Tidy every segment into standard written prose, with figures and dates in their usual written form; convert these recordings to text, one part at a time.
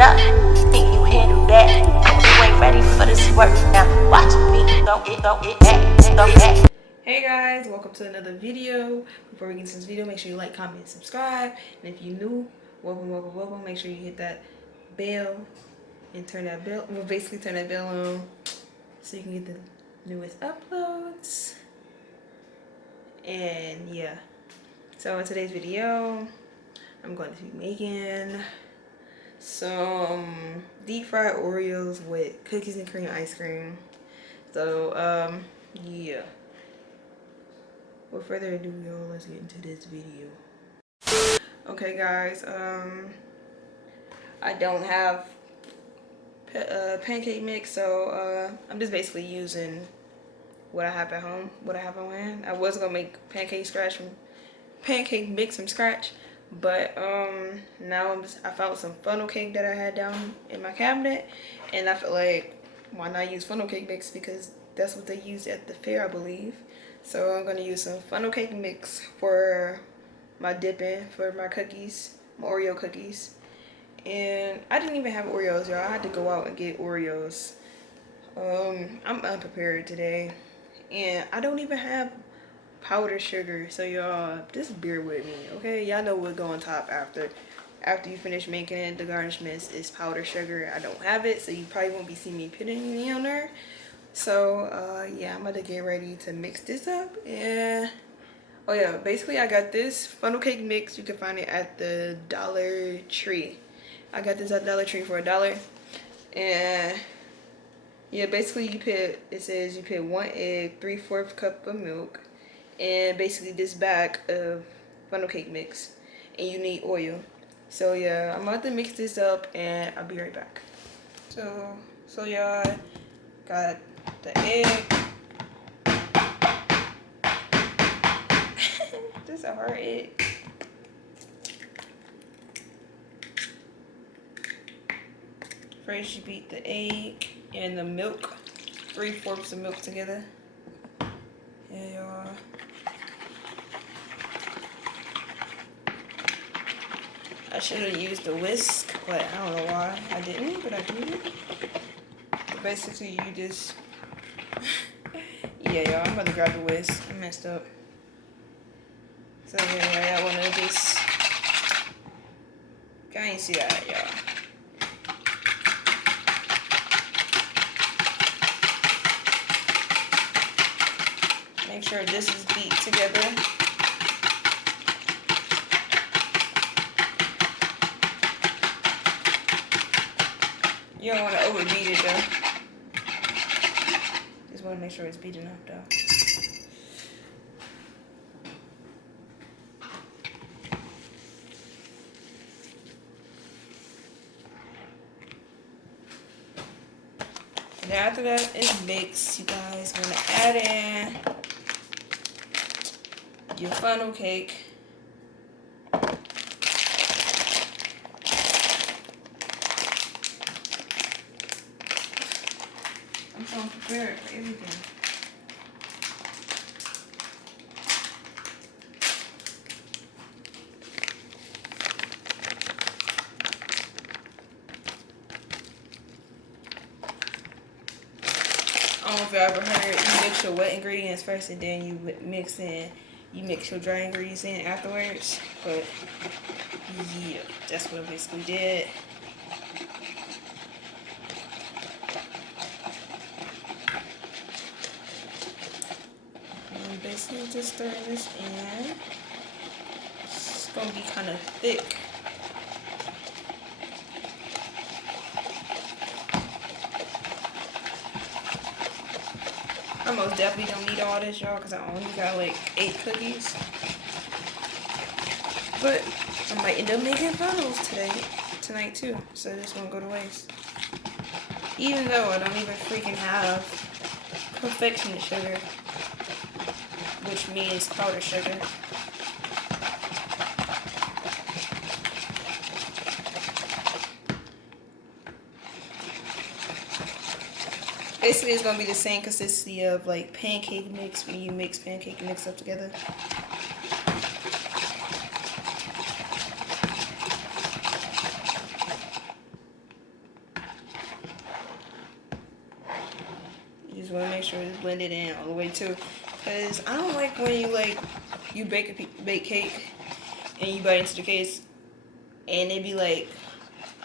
up. Think you handle that? You ain't ready for this work now. Watch me go it back. Hey guys, welcome to another video. Before we get into this video, make sure you like, comment, and subscribe. And if you're new, welcome. Make sure you hit that bell and turn that bell. Well, basically turn that bell on so you can get the newest uploads. And yeah, so in today's video, I'm going to be making some deep fried Oreos with cookies and cream ice cream. So yeah. Without further ado, y'all, let's get into this video. Okay guys, I don't have pancake mix, so I'm just basically using what I have at home, what I have on hand. I was gonna make pancake mix from scratch, but now I found some funnel cake that I had down in my cabinet, and I feel like why not use funnel cake mix, because that's what they use at the fair, I believe. So I'm gonna use some funnel cake mix for my dipping for my cookies, my Oreo cookies. And I didn't even have Oreos, y'all. I had to go out and get Oreos. I'm unprepared today, and I don't even have powdered sugar. So y'all, just bear with me, okay? Y'all know what go on top after you finish making it. The garnishments is powdered sugar. I don't have it, so you probably won't be seeing me putting any on there. So yeah, I'm about to get ready to mix this up. And oh yeah, basically I got this funnel cake mix. You can find it at the Dollar Tree. I got this at Dollar Tree for $1. And yeah, basically it says you put 1 egg, 3/4 cup of milk, and basically this bag of funnel cake mix, and you need oil. So yeah, I'm about to mix this up and I'll be right back. So y'all, got the egg. This is a hard egg. First you beat the egg and the milk, 3/4 of milk together. Yeah, y'all. I should have used the whisk, but I don't know why I didn't, but I did. But basically you just yeah, y'all, I'm about to grab the whisk. I messed up. So yeah, I want to just, I ain't see that, y'all. Make sure this is beat together. You don't want to overbeat it though. Just want to make sure it's beat enough though. And after that is mixed, you guys are gonna add in your funnel cake. I'm so prepared for everything. I don't know if you ever heard, you mix your wet ingredients first and then you mix your dry ingredients in afterwards. But yeah, that's what I basically did. And basically just stir this in. It's gonna be kind of thick. I most definitely don't need all this, y'all, because I only got like 8 cookies. But I might end up making funnels tonight too, so this won't go to waste. Even though I don't even freaking have confectionate sugar, which means powdered sugar. Basically, it's gonna be the same consistency of like pancake mix when you mix pancake mix up together. just want to make sure it's blended in all the way too, because I don't like when you bake cake and you bite into the case and it be like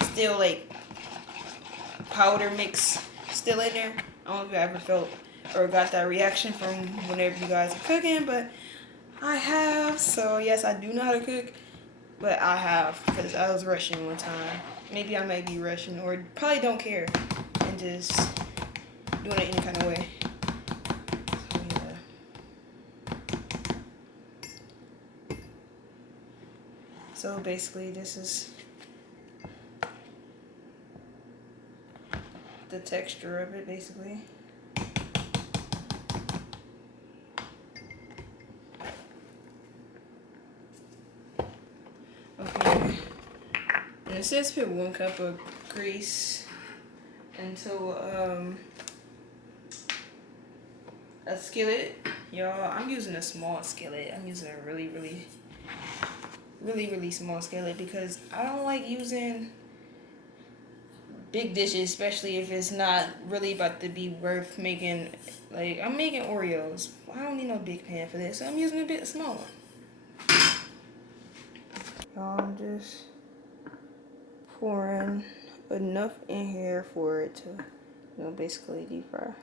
still like powder mix still in there. I don't know if you ever felt or got that reaction from whenever you guys are cooking, but I have. So yes, I do know how to cook, but I have because I was rushing one time. Maybe I might be rushing or probably don't care and just doing it any kind of way. So yeah. So basically this is the texture of it basically. Okay. And it says put 1 cup of grease into a skillet. Y'all, I'm using a small skillet. I'm using a really small skillet because I don't like using big dishes, especially if it's not really about to be worth making. Like, I'm making Oreos. I don't need no big pan for this, so I'm using a bit small one. Y'all, I'm just pouring enough in here for it to, basically deep fry.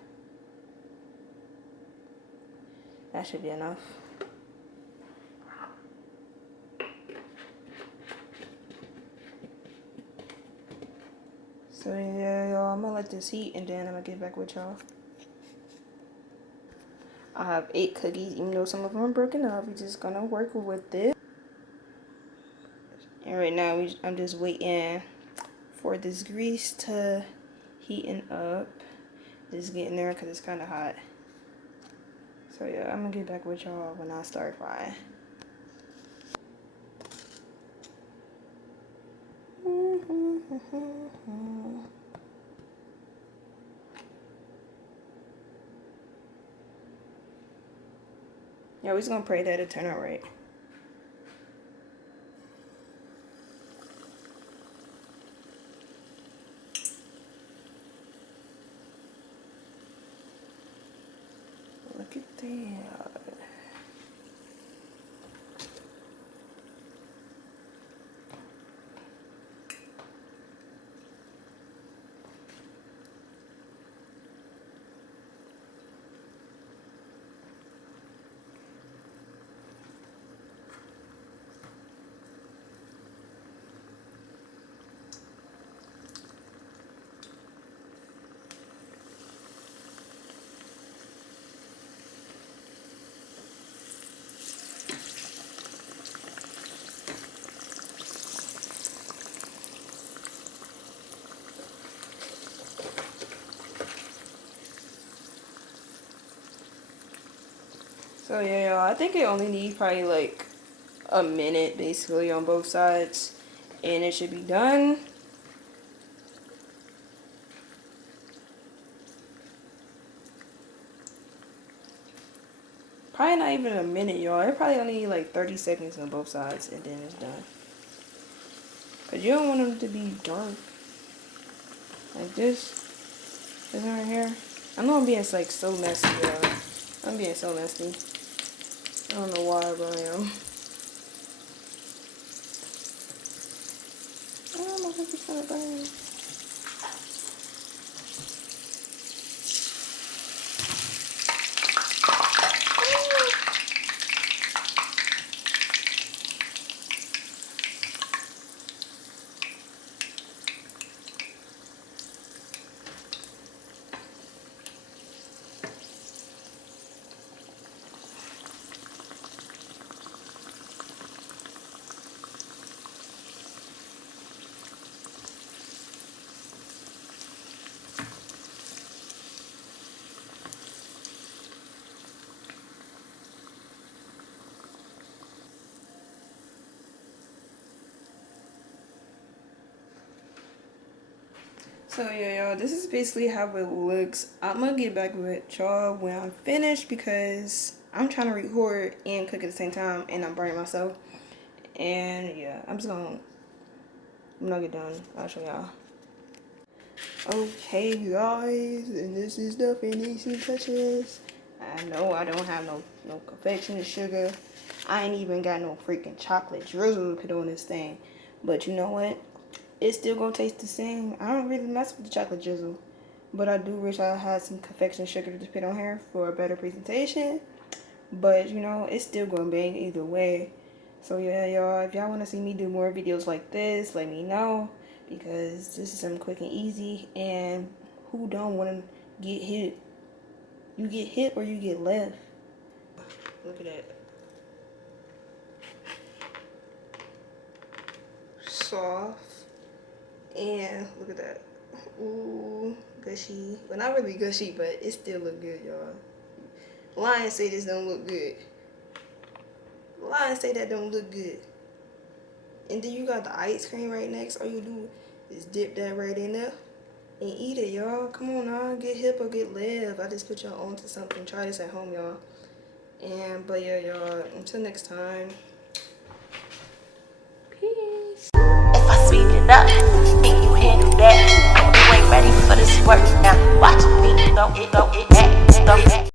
That should be enough. So yeah, y'all, I'm gonna let this heat and then I'm gonna get back with y'all. I have 8 cookies, even though some of them are broken up. We're just gonna work with it. And right now, I'm just waiting for this grease to heaten up. Just getting there because it's kind of hot. So yeah, I'm gonna get back with y'all when I start frying. Yeah, we're just gonna pray that it turn out right. Look at that. So yeah, y'all, I think it only needs probably like a minute basically on both sides and it should be done. Probably not even a minute, y'all. It probably only need like 30 seconds on both sides and then it's done. Cause you don't want them to be dark. Like this one right here. I know I'm being like so messy, y'all. I'm being so messy. I don't know why, but I am. Oh, my cookies trying to burn. So yeah, y'all, this is basically how it looks. I'm gonna get back with y'all when I'm finished because I'm trying to record and cook at the same time and I'm burning myself. And yeah, when I get done, I'll show y'all. Okay, guys, and this is the finishing touches. I know I don't have no confectionate sugar. I ain't even got no freaking chocolate drizzle to put on this thing. But you know what? It's still gonna taste the same. I don't really mess with the chocolate drizzle. But I do wish I had some confectionate sugar to put on here for a better presentation. But you know, it's still gonna bang either way. So yeah, y'all, if y'all wanna see me do more videos like this, let me know. Because this is something quick and easy, and who don't wanna get hit? You get hit or you get left. Look at that. Soft. And look at that. Ooh, gushy. Well, not really gushy, but it still look good, y'all. Lions say this don't look good. Lions say that don't look good. And then you got the ice cream right next. All you do is dip that right in there and eat it, y'all. Come on now, get hip or get live. I just put y'all onto something. Try this at home, y'all. But yeah, y'all, until next time. Peace. If I speed it up.